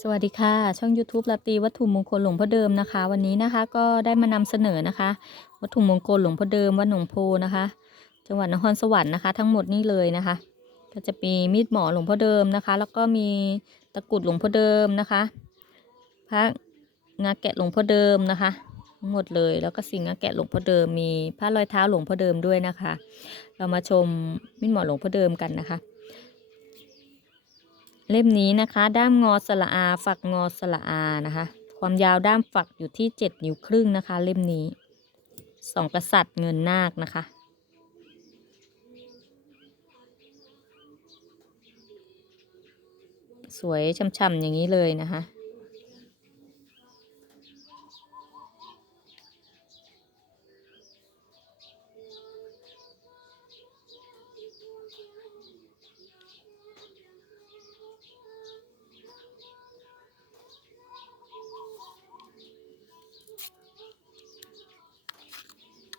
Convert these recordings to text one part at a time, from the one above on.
สวัสดีค่ะ ช่อง YouTube ลาตีวัตถุมงคลหลวงพ่อเดิมนะคะ วันนี้นะคะก็ได้มานำเสนอนะคะ วัตถุมงคลหลวงพ่อเดิมวัดหนองโพนะคะ จังหวัดนครสวรรค์นะคะ ทั้งหมดนี่เลยนะคะ ก็จะมีมีดหมอหลวงพ่อเดิมนะคะ แล้วก็มีตะกรุดหลวงพ่อเดิมนะคะพระงาแกะหลวงพ่อเดิมนะคะทั้งหมดเลย แล้วก็สิ่งงาแกะหลวงพ่อเดิมมีผ้ารอยเท้าหลวงพ่อเดิมด้วยนะคะ เรามาชมมีดหมอหลวงพ่อเดิมกันนะคะ เล่มนี้นะคะ ด้ามงอสละอา ฝักงอสละอานะคะ ความยาวด้ามฝักอยู่ที่7นิ้วครึ่งนะคะ เล่มนี้สองกษัตริย์เงินนาคนะคะ สวยช่ำๆอย่างนี้เลยนะคะ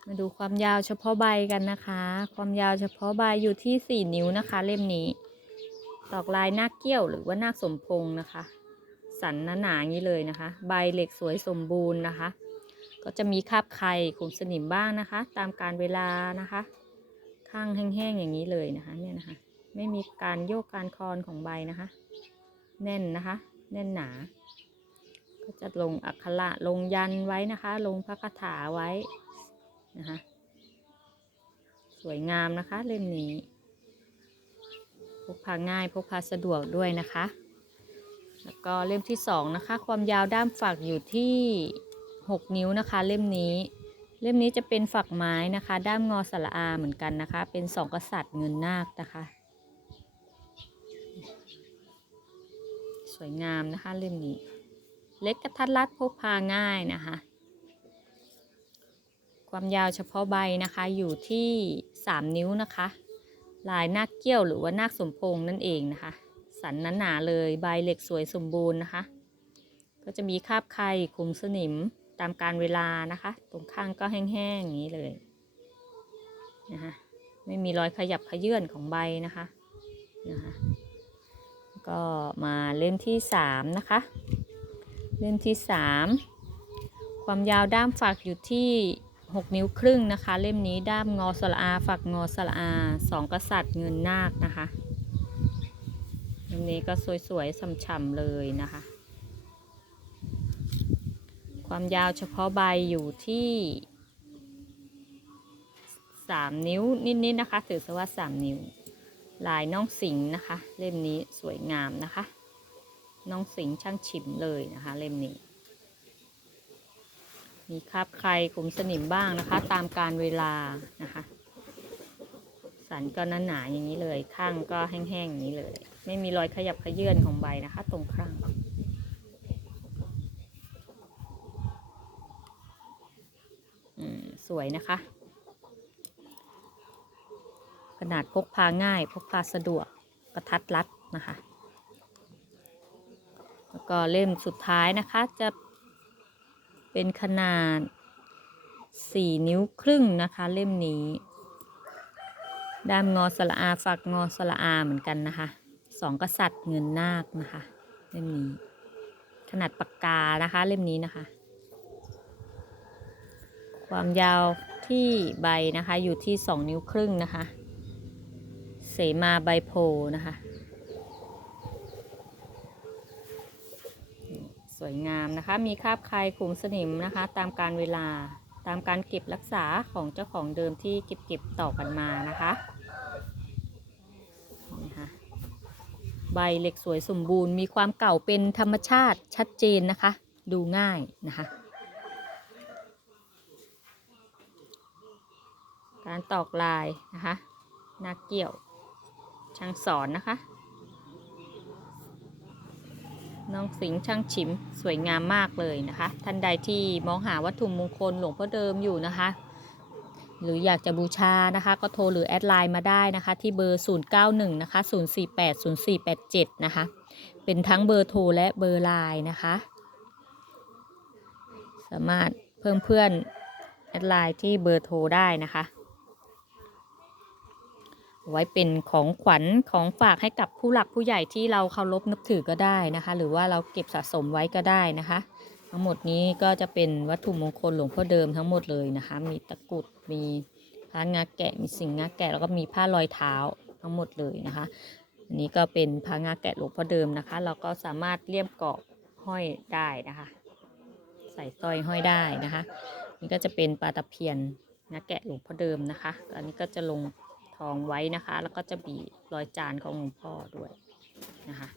มาดูความยาวเฉพาะใบกันนะคะ ความยาวเฉพาะใบอยู่ที่ 4 นิ้วนะคะ เล่มนี้ ตอกลายนาคเกี้ยวหรือว่านาคสมพงนะคะ สันหนาๆอย่างนี้เลยนะคะ ใบเหล็กสวยสมบูรณ์นะคะ ก็จะมีคราบไข่ขุมสนิมบ้างนะคะ ตามการเวลานะคะ ข้างแห้งๆอย่างนี้เลยนะคะเนี่ยนะคะ ไม่มีการโยกการคลอนของใบนะคะ แน่นนะคะ แน่นหนา ก็จะลงอักขระลงยันไว้นะคะ ลงพระคาถาไว้ นะคะ สวยงามนะคะเล่มนี้ พกพาง่ายพกพาสะดวกด้วยนะคะ แล้วก็เล่มที่สองนะคะ ความยาวด้ามฝักอยู่ที่ 6 นิ้วนะคะ เล่มนี้ เล่มนี้จะเป็นฝักไม้นะคะ ด้ามงอสระอาเหมือนกันนะคะ เป็นสองกษัตริย์เงินนาคนะคะ สวยงามนะคะเล่มนี้เล็กกระทัดรัดพกพาง่ายนะคะ ความยาวเฉพาะใบนะคะอยู่ที่ 3 นิ้วนะคะ ลายนาคเกี้ยวหรือว่านาคสมพงษ์นั่นเองนะคะ สันหนาๆเลยใบเหล็กสวยสมบูรณ์นะคะ ก็จะมีคาบไข่คุมสนิมตามการเวลานะคะ ตรงข้างก็แห้งๆอย่างนี้เลยนะคะไม่มีรอยขยับขยื่นของใบนะคะนะคะก็มาเล่มที่ 3 นะคะ เล่มที่ 3 ความยาวด้ามฝักอยู่ที่ 6 นิ้วครึ่งนะคะ เล่มนี้ด้ามงอสละอา ฝักงอสละอาสองกษัตริย์เงินนาคนะคะเล่มนี้ก็สวยๆช่ำๆเลยนะคะ ความยาวเฉพาะใบอยู่ที่ 3 นิ้วนิดๆนะคะ ถือซะว่า 3 นิ้ว ลายน้องสิงนะคะ เล่มนี้สวยงามนะคะ น้องสิงช่างฉิมเลยนะคะ เล่มนี้ มีคราบไข่กลุ่มสนิมบ้างนะคะ ตามการเวลานะคะ สันก็นาหนาๆอย่างนี้เลย ข้างก็แห้งๆอย่างนี้เลย ไม่มีรอยขยับขยื่นของใบนะคะ ตรงข้างอืมสวยนะคะ ขนาดพกพาง่าย พกพาสะดวกกระทัดรัดนะคะ แล้วก็เล่มสุดท้ายนะคะจะ เป็นขนาด 4 นิ้วครึ่งนะคะ เล่มนี้ ด้ามงอสละอาฝักงอสละอาเหมือนกันนะคะสองกษัตริย์เงินนาคนะคะเล่มนี้ ขนาดปากกานะคะเล่มนี้นะคะ ความยาวที่ใบนะคะอยู่ที่2นิ้วครึ่งนะคะ เสมาใบโพนะคะ สวยงามนะคะ มีคราบคายขุมสนิมนะคะ ตามการเวลาตามการเก็บรักษาของเจ้าของเดิมที่เก็บเก็บต่อกันมานะคะนี่ค่ะใบเหล็กสวยสมบูรณ์ มีความเก่าเป็นธรรมชาติชัดเจนนะคะ ดูง่ายนะคะ การตอกลายนะคะนาเกี่ยวช่างสอนนะคะ น้องสิงห์ช่างฉิมสวยงามมากเลยนะคะ ท่านใดที่มองหาวัตถุมงคลหลวงพ่อเดิมอยู่นะคะ หรืออยากจะบูชานะคะ ก็โทรหรือแอดไลน์มาได้นะคะ ที่เบอร์ 091 นะคะ 048 0487 นะคะ เป็นทั้งเบอร์โทรและเบอร์ไลน์นะคะ สามารถเพิ่มเพื่อนแอดไลน์ที่เบอร์โทรได้นะคะ ไว้เป็นของขวัญของฝากให้กับผู้หลักผู้ใหญ่ที่เราเคารพนับถือก็ได้นะคะ หรือว่าเราเก็บสะสมไว้ก็ได้นะคะ ทั้งหมดนี้ก็จะเป็นวัตถุมงคลหลวงพ่อเดิมทั้งหมดเลยนะคะ มีตะกุดมีผ้างาแกะมีสิ่งงาแกะแล้วก็มีผ้ารอยเท้าทั้งหมดเลยนะคะอันนี้ก็เป็นผ้างาแกะหลวงพ่อเดิมนะคะ เราก็สามารถเลี่ยมเกรอบห้อยได้นะคะ ใส่สร้อยห้อยได้นะคะ นี่ก็จะเป็นปลาตะเพียนงาแกะหลวงพ่อเดิมนะคะอันนี้ก็จะลง ทองไว้นะคะ แล้วก็จะบีรอยจานของหลวงพ่อด้วยนะคะ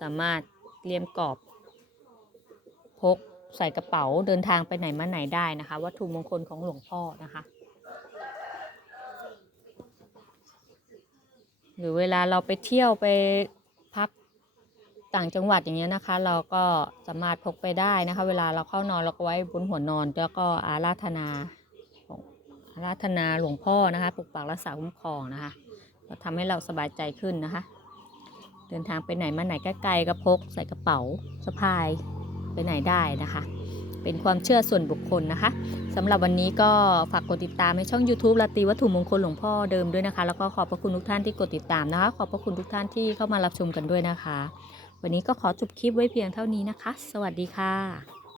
สามารถเลี่ยมกรอบ พกใส่กระเป๋าเดินทางไปไหนมาไหนได้นะคะ วัตถุมงคลของหลวงพ่อนะคะ หรือเวลาเราไปเที่ยวไปพักต่างจังหวัดอย่างเงี้ยนะคะ เราก็สามารถพกไปได้นะคะ เวลาเราเข้านอนเราก็ไว้บนหัวนอนแล้วก็อาราธนาของอา ราธนาหลวงพ่อนะคะปกปักรักษาคุ้มครองนะคะก็ทำให้เราสบายใจขึ้นนะคะ เดินทางไปไหนมาไหนใกล้ๆก็พก ใส่กระเป๋าสะพายไปไหนได้นะคะ เป็นความเชื่อส่วนบุคคลนะคะสำหรับวันนี้ก็ฝากกดติดตามในช่อง YouTube ลาตีวัตถุมงคลหลวงพ่อเดิมด้วยนะคะ แล้วก็ขอบพระคุณทุกท่านที่กดติดตามนะคะ ขอบพระคุณทุกท่านที่เข้ามารับชมกันด้วยนะคะ วันนี้ก็ขอจบคลิปไว้เพียงเท่านี้นะคะ สวัสดีค่ะ